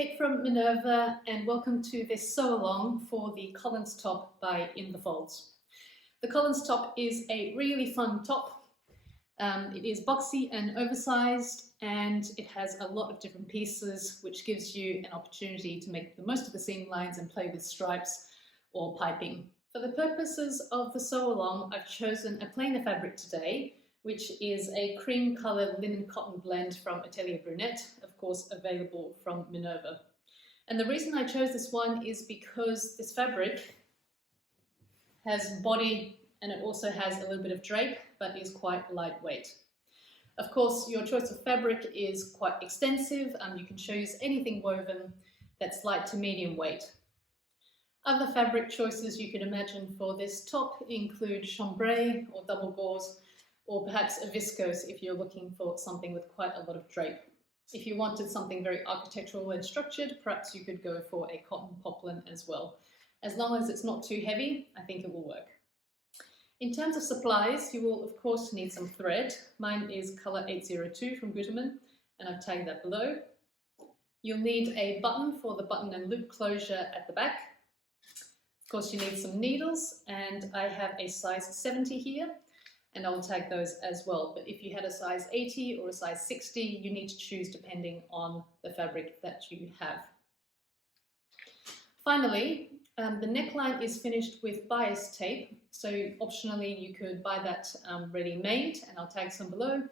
Kate from Minerva, and welcome to this sew along for the Collins top by In the Folds. The Collins top is a really fun top. It is boxy and oversized, and it has a lot of different pieces, which gives you an opportunity to make the most of the seam lines and play with stripes or piping. For the purposes of the sew along, I've chosen a plainer fabric today, which is a cream coloured linen cotton blend from Atelier Brunette, of course available from Minerva. And the reason I chose this one is because this fabric has body and it also has a little bit of drape, but is quite lightweight. Of course, your choice of fabric is quite extensive. You can choose anything woven that's light to medium weight. Other fabric choices you could imagine for this top include chambray or double gauze, or perhaps a viscose if you're looking for something with quite a lot of drape. If you wanted something very architectural and structured, perhaps you could go for a cotton poplin as well. As long as it's not too heavy, I think it will work. In terms of supplies, you will of course need some thread. Mine is colour 802 from Gutermann, and I've tagged that below. You'll need a button for the button and loop closure at the back. Of course, you need some needles, and I have a size 70 here, and I'll tag those as well. But if you had a size 80 or a size 60, you need to choose depending on the fabric that you have. Finally, the neckline is finished with bias tape, so optionally you could buy that ready-made, and I'll tag some below.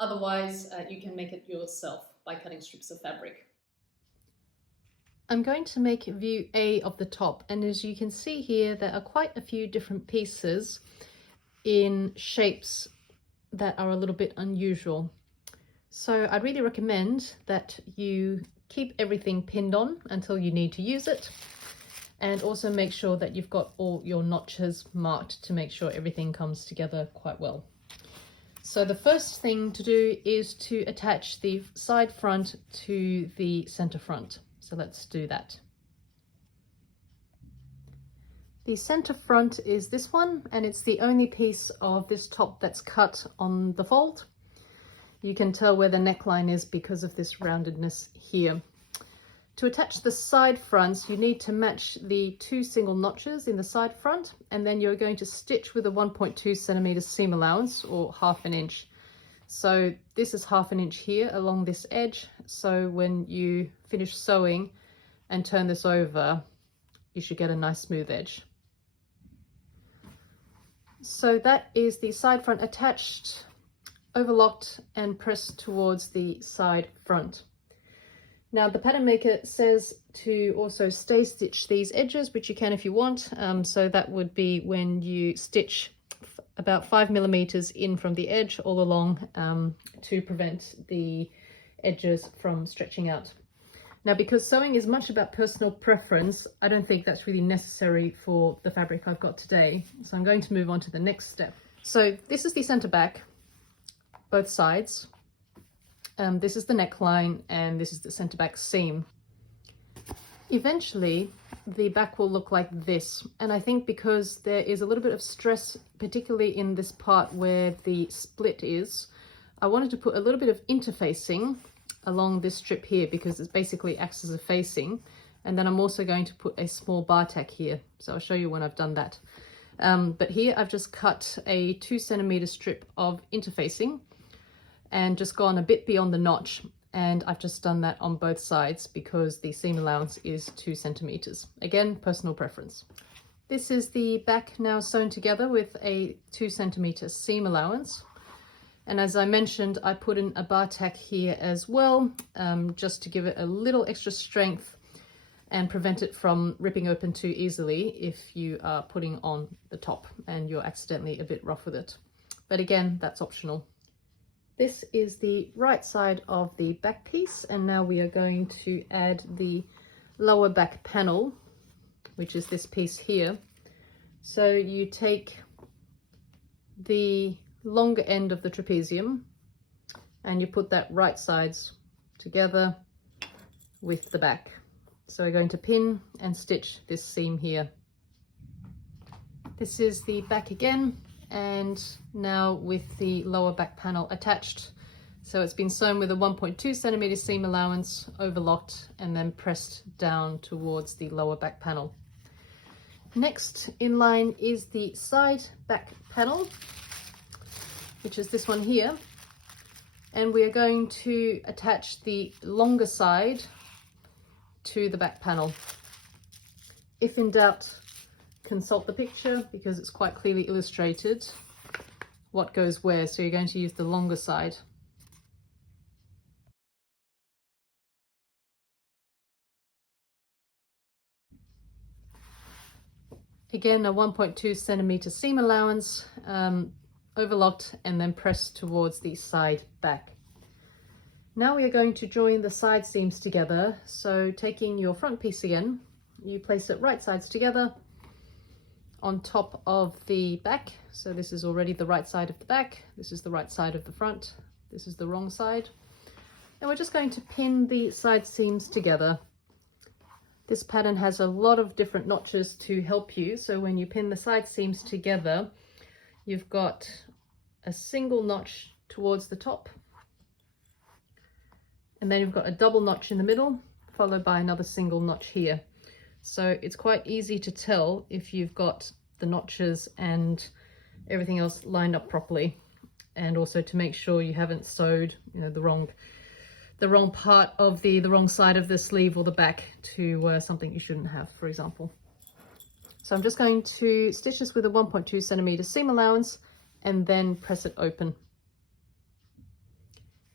Otherwise, you can make it yourself by cutting strips of fabric. I'm going to make view A of the top, and as you can see here, there are quite a few different pieces in shapes that are a little bit unusual. So I'd really recommend that you keep everything pinned on until you need to use it, and also make sure that you've got all your notches marked to make sure everything comes together quite well. So the first thing to do is to attach the side front to the center front. So let's do that. The center front is this one, and it's the only piece of this top that's cut on the fold. You can tell where the neckline is because of this roundedness here. To attach the side fronts, you need to match the 2 single notches in the side front, and then you're going to stitch with a 1.2 centimeter seam allowance, or ½ inch. So this is ½ inch here along this edge, so when you finish sewing and turn this over, you should get a nice smooth edge. So that is the side front attached, overlocked and pressed towards the side front. Now the pattern maker says to also stay stitch these edges, which you can if you want. So that would be when you stitch about 5 millimeters in from the edge all along, to prevent the edges from stretching out. Now, because sewing is much about personal preference, I don't think that's really necessary for the fabric I've got today. So I'm going to move on to the next step. So this is the center back, both sides. This is the neckline, and this is the center back seam. Eventually, the back will look like this. And I think because there is a little bit of stress, particularly in this part where the split is, I wanted to put a little bit of interfacing along this strip here, because it basically acts as a facing. And then I'm also going to put a small bar tack here, so I'll show you when I've done that. But here I've just cut a 2 centimeter strip of interfacing and just gone a bit beyond the notch, and I've just done that on both sides because the seam allowance is 2 centimeters. Again, personal preference. This is the back now sewn together with a 2 centimeter seam allowance. And as I mentioned, I put in a bar tack here as well, just to give it a little extra strength and prevent it from ripping open too easily if you are putting on the top and you're accidentally a bit rough with it. But again, that's optional. This is the right side of the back piece, and now we are going to add the lower back panel, which is this piece here. So you take the longer end of the trapezium and you put that right sides together with the back. So we're going to pin and stitch this seam here. This is the back again, and now with the lower back panel attached, So it's been sewn with a 1.2 centimeter seam allowance, overlocked, and then pressed down towards the lower back panel. Next in line is the side back panel, which is this one here. And we are going to attach the longer side to the back panel. If in doubt, consult the picture because it's quite clearly illustrated what goes where. So you're going to use the longer side. Again, a 1.2 centimeter seam allowance, overlocked and then pressed towards the side back. Now we are going to join the side seams together. So taking your front piece again, you place it right sides together on top of the back. So this is already the right side of the back. This is the right side of the front. This is the wrong side. And we're just going to pin the side seams together. This pattern has a lot of different notches to help you. So when you pin the side seams together, you've got a single notch towards the top, and then you've got a double notch in the middle, followed by another single notch here. So it's quite easy to tell if you've got the notches and everything else lined up properly, and also to make sure you haven't sewed, the wrong part of the wrong side of the sleeve or the back to something you shouldn't have, for example. So I'm just going to stitch this with a 1.2 centimeter seam allowance and then press it open.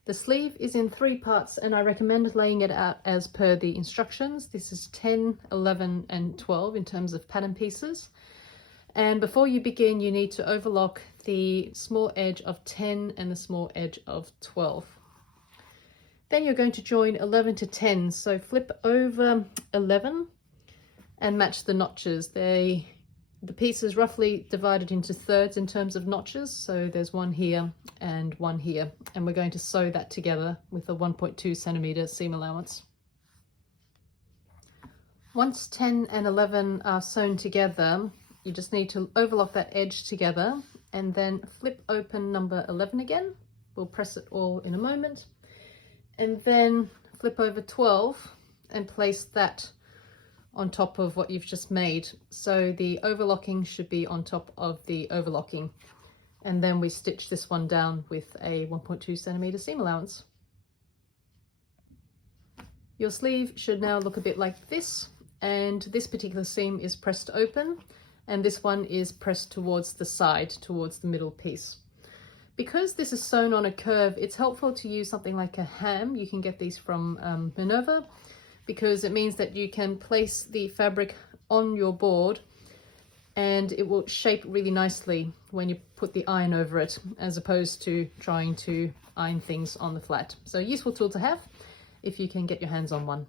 The sleeve is in 3 parts and I recommend laying it out as per the instructions. This is 10, 11 and 12 in terms of pattern pieces. And before you begin, you need to overlock the small edge of 10 and the small edge of 12. Then you're going to join 11 to 10. So flip over 11 and match the notches. The piece is roughly divided into thirds in terms of notches. So there's one here and one here. And we're going to sew that together with a 1.2 centimeter seam allowance. Once 10 and 11 are sewn together, you just need to overlock that edge together and then flip open number 11 again. We'll press it all in a moment. And then flip over 12 and place that on top of what you've just made. So the overlocking should be on top of the overlocking. And then we stitch this one down with a 1.2 centimeter seam allowance. Your sleeve should now look a bit like this, and this particular seam is pressed open and this one is pressed towards the side, towards the middle piece. Because this is sewn on a curve, it's helpful to use something like a ham. You can get these from Minerva, because it means that you can place the fabric on your board and it will shape really nicely when you put the iron over it, as opposed to trying to iron things on the flat. So a useful tool to have if you can get your hands on one.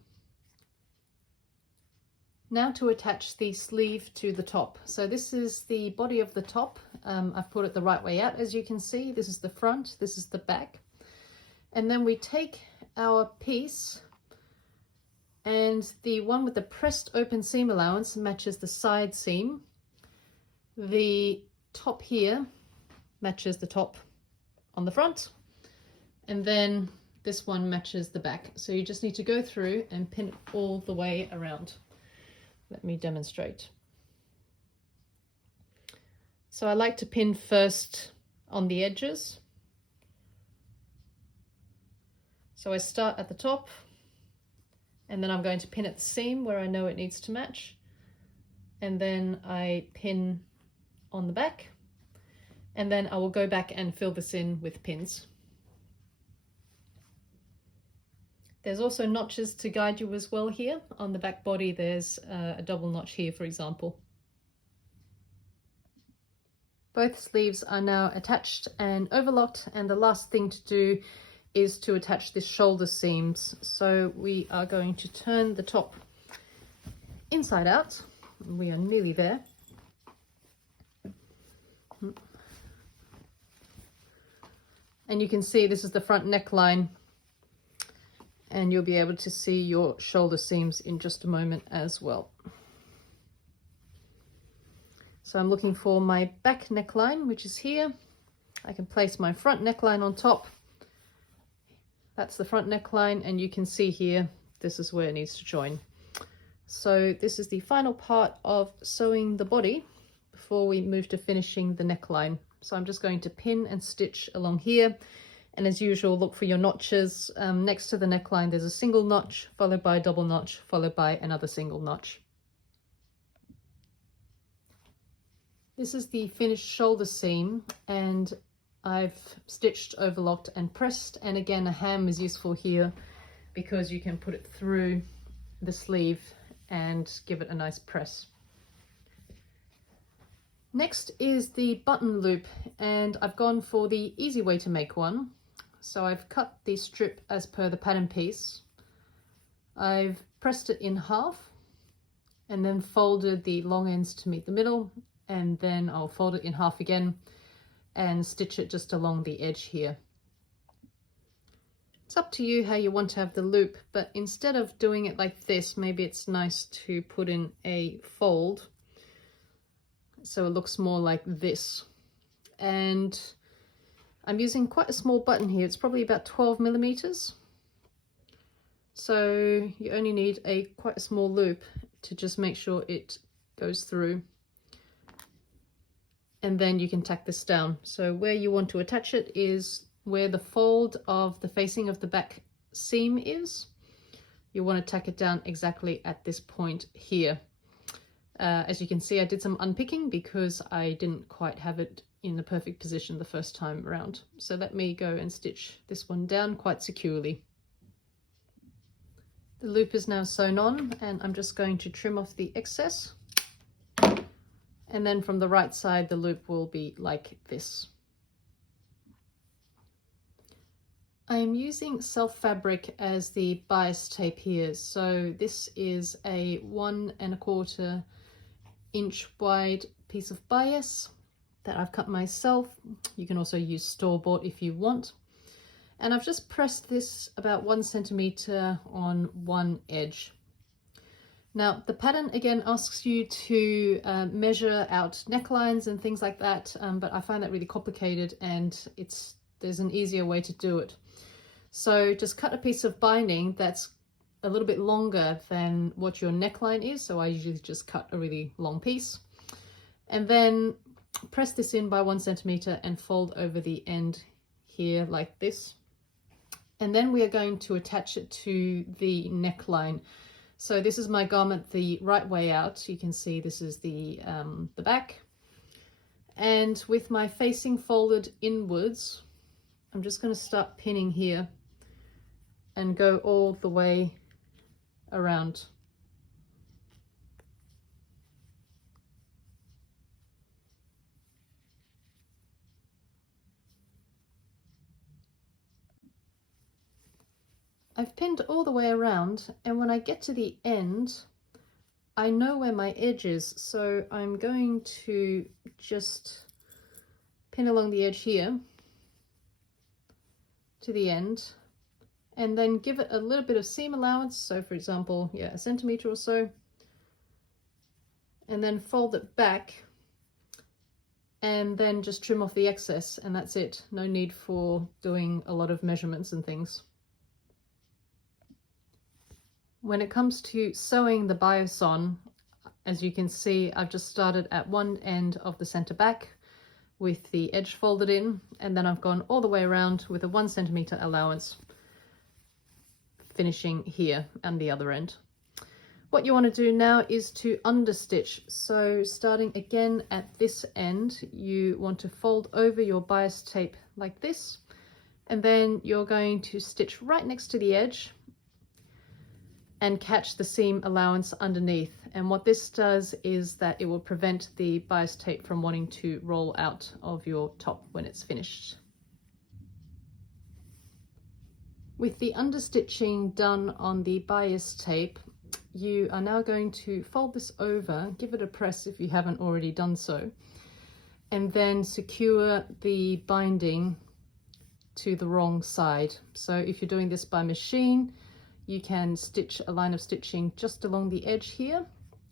Now to attach the sleeve to the top. So this is the body of the top. I've put it the right way out, as you can see. This is the front, this is the back. And then we take our piece, and the one with the pressed open seam allowance matches the side seam. The top here matches the top on the front, and then this one matches the back. So you just need to go through and pin it all the way around. Let me demonstrate. So I like to pin first on the edges. So I start at the top, and then I'm going to pin at the seam where I know it needs to match. And then I pin on the back, and then I will go back and fill this in with pins. There's also notches to guide you as well here. On the back body, there's a double notch here, for example. Both sleeves are now attached and overlocked, and the last thing to do is to attach the shoulder seams. So we are going to turn the top inside out. We are nearly there. And you can see this is the front neckline, and you'll be able to see your shoulder seams in just a moment as well. So I'm looking for my back neckline, which is here. I can place my front neckline on top, That's the front neckline, and you can see here, this is where it needs to join. So this is the final part of sewing the body before we move to finishing the neckline. So I'm just going to pin and stitch along here. And as usual, look for your notches. Next to the neckline, there's a single notch, followed by a double notch, followed by another single notch. This is the finished shoulder seam, and I've stitched, overlocked and pressed. And again, a hem is useful here because you can put it through the sleeve and give it a nice press. Next is the button loop, and I've gone for the easy way to make one. So I've cut the strip as per the pattern piece. I've pressed it in half and then folded the long ends to meet the middle, and then I'll fold it in half again and stitch it just along the edge here. It's up to you how you want to have the loop, but instead of doing it like this, maybe it's nice to put in a fold so it looks more like this. And I'm using quite a small button here. It's probably about 12 millimeters. So you only need quite a small loop to just make sure it goes through. And then you can tack this down. So where you want to attach it is where the fold of the facing of the back seam is. You want to tack it down exactly at this point here. As you can see, I did some unpicking because I didn't quite have it in the perfect position the first time around. So let me go and stitch this one down quite securely. The loop is now sewn on, and I'm just going to trim off the excess. And then from the right side, the loop will be like this. I am using self fabric as the bias tape here. So this is a 1 1/4 inch wide piece of bias that I've cut myself. You can also use store-bought if you want. And I've just pressed this about 1 centimeter on one edge. Now the pattern again asks you to measure out necklines and things like that, but I find that really complicated, and there's an easier way to do it. So just cut a piece of binding that's a little bit longer than what your neckline is. So I usually just cut a really long piece, and then press this in by 1 centimeter and fold over the end here like this. And then we are going to attach it to the neckline. So this is my garment the right way out. You can see this is the back. And with my facing folded inwards, I'm just going to start pinning here and go all the way around. I've pinned all the way around, and when I get to the end, I know where my edge is, so I'm going to just pin along the edge here to the end, and then give it a little bit of seam allowance. So for example, yeah, 1 centimeter or so, and then fold it back, and then just trim off the excess, and that's it. No need for doing a lot of measurements and things. When it comes to sewing the bias on, as you can see, I've just started at one end of the center back with the edge folded in, and then I've gone all the way around with a 1 centimeter allowance, finishing here and the other end. What you want to do now is to understitch. So starting again at this end, you want to fold over your bias tape like this, and then you're going to stitch right next to the edge and catch the seam allowance underneath. And what this does is that it will prevent the bias tape from wanting to roll out of your top when it's finished. With the understitching done on the bias tape, you are now going to fold this over, give it a press if you haven't already done so, and then secure the binding to the wrong side. So if you're doing this by machine, you can stitch a line of stitching just along the edge here,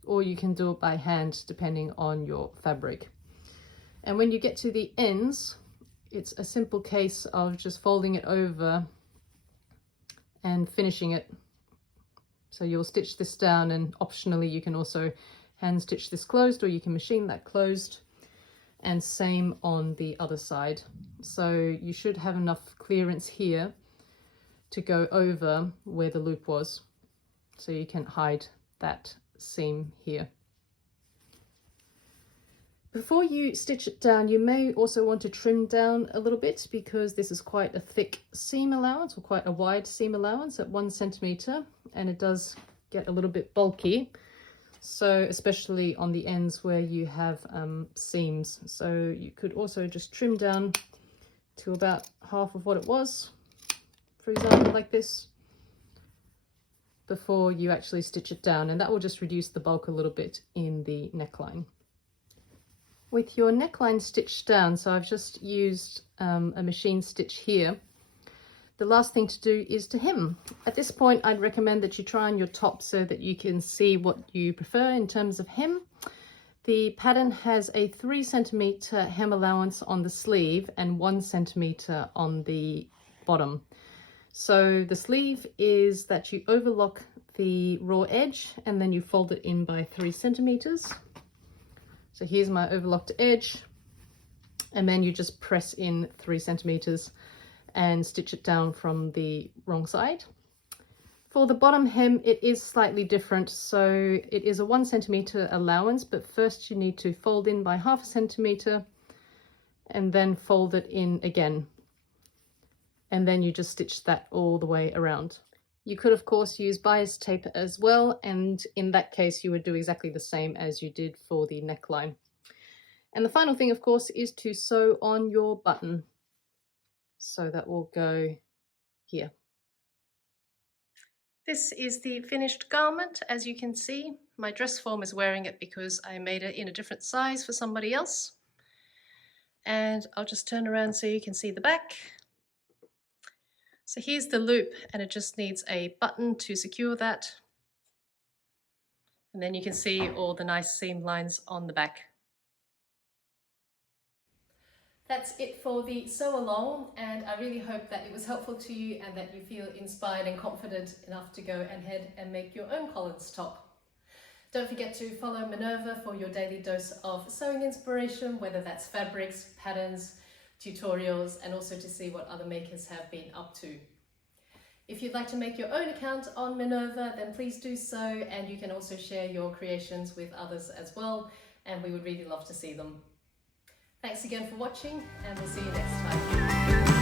or you can do it by hand depending on your fabric. And when you get to the ends, it's a simple case of just folding it over and finishing it. So you'll stitch this down, and optionally you can also hand stitch this closed, or you can machine that closed, and same on the other side. So you should have enough clearance here to go over where the loop was, so you can hide that seam here. Before you stitch it down, you may also want to trim down a little bit, because this is quite a thick seam allowance, or quite a wide seam allowance at 1 centimeter, and it does get a little bit bulky. So especially on the ends where you have seams. So you could also just trim down to about half of what it was, for example, like this, before you actually stitch it down, and that will just reduce the bulk a little bit in the neckline. With your neckline stitched down, so I've just used a machine stitch here, the last thing to do is to hem. At this point, I'd recommend that you try on your top so that you can see what you prefer in terms of hem. The pattern has a 3 centimeter hem allowance on the sleeve and 1 centimeter on the bottom. So the sleeve is that you overlock the raw edge and then you fold it in by 3 centimeters. So here's my overlocked edge, and then you just press in 3 centimeters and stitch it down from the wrong side. For the bottom hem, it is slightly different. So it is a 1 centimeter allowance, but first you need to fold in by 0.5 centimeter and then fold it in again. And then you just stitch that all the way around. You could of course use bias tape as well, and in that case you would do exactly the same as you did for the neckline. And the final thing of course is to sew on your button. So that will go here. This is the finished garment. As you can see, my dress form is wearing it because I made it in a different size for somebody else. And I'll just turn around so you can see the back. So here's the loop, and it just needs a button to secure that. And then you can see all the nice seam lines on the back. That's it for the sew along, and I really hope that it was helpful to you and that you feel inspired and confident enough to go ahead and make your own Collins top. Don't forget to follow Minerva for your daily dose of sewing inspiration, whether that's fabrics, patterns, tutorials, and also to see what other makers have been up to. If you'd like to make your own account on Minerva, then please do so, and you can also share your creations with others as well, and we would really love to see them. Thanks again for watching, and we'll see you next time.